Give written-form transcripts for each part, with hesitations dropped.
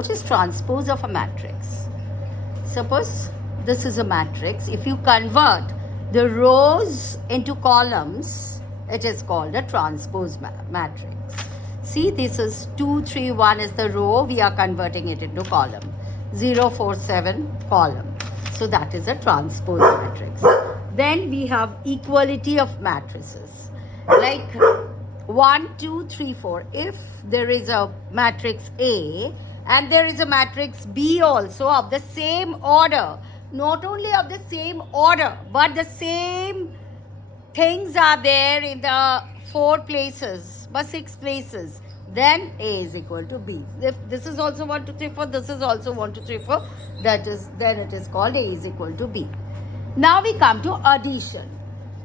what is transpose of a matrix? Suppose this is a matrix. If you convert the rows into columns, it is called a transpose matrix. See, this is 2, 3, 1 is the row. We are converting it into column. 0, 4, 7 column. So that is a transpose matrix. Then we have equality of matrices. Like 1, 2, 3, 4. If there is a matrix A and there is a matrix B also of the same order, not only of the same order, but the same things are there in the 4 places, but 6 places, then A is equal to B. If this is also 1, 2, 3, 4, this is also 1, 2, 3, 4, then it is called A is equal to B. Now we come to addition.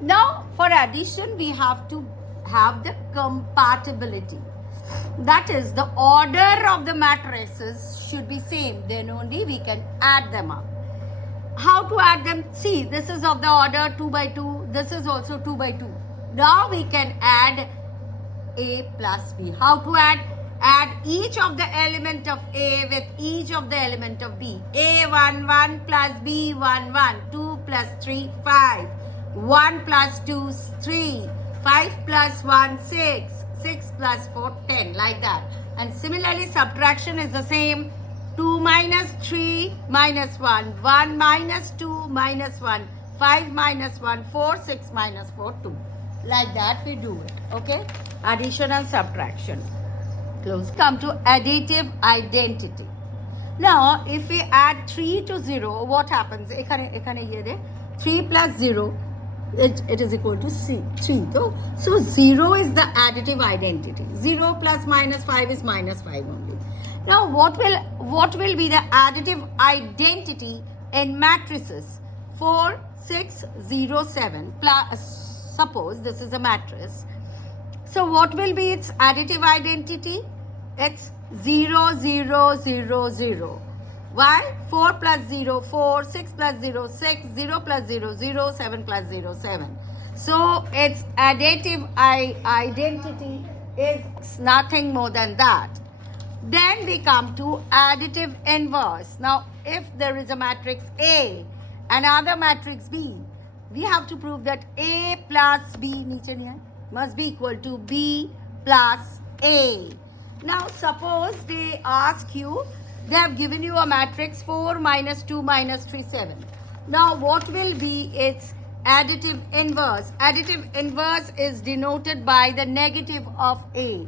Now for addition, we have to have the compatibility. That is, the order of the matrices should be same. Then only we can add them up. How to add them? See, this is of the order 2 by 2. This is also 2 by 2. Now we can add A plus B. How to add? Add each of the element of A with each of the element of B. A 1, 1 plus B 1, 1. 2 plus 3, 5. 1 plus 2, 3. 5 plus 1, 6. 6 plus 4, 10. Like that. And similarly, subtraction is the same. 2 minus 3 minus 1. 1 minus 2 minus 1. 5 minus 1, 4. 6 minus 4, 2. Like that we do it. Okay? Addition and subtraction. Close. Come to additive identity. Now, if we add 3 to 0, what happens? 3 plus 0, it is equal to 3. So 0 is the additive identity. 0 plus minus 5 is minus 5 only. Now, what will be the additive identity in matrices? 4, 6, 0, 7. Suppose this is a matrix. So what will be its additive identity? It's 0, 0, 0, 0. Why? 4 plus 0, 4, 6 plus 0, 6, 0 plus 0, 0, 7 plus 0, 7. So its additive identity is nothing more than that. Then we come to additive inverse. Now, if there is a matrix A, another matrix B, we have to prove that A plus B must be equal to B plus A. Now, suppose they ask you, they have given you a matrix 4 minus 2 minus 3, 7. Now, what will be its additive inverse? Additive inverse is denoted by the negative of A.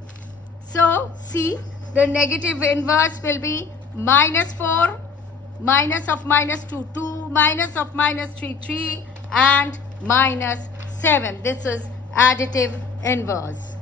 So, see, the negative inverse will be minus 4, minus of minus 2, 2, minus of minus 3, 3, and minus 7. This is additive inverse.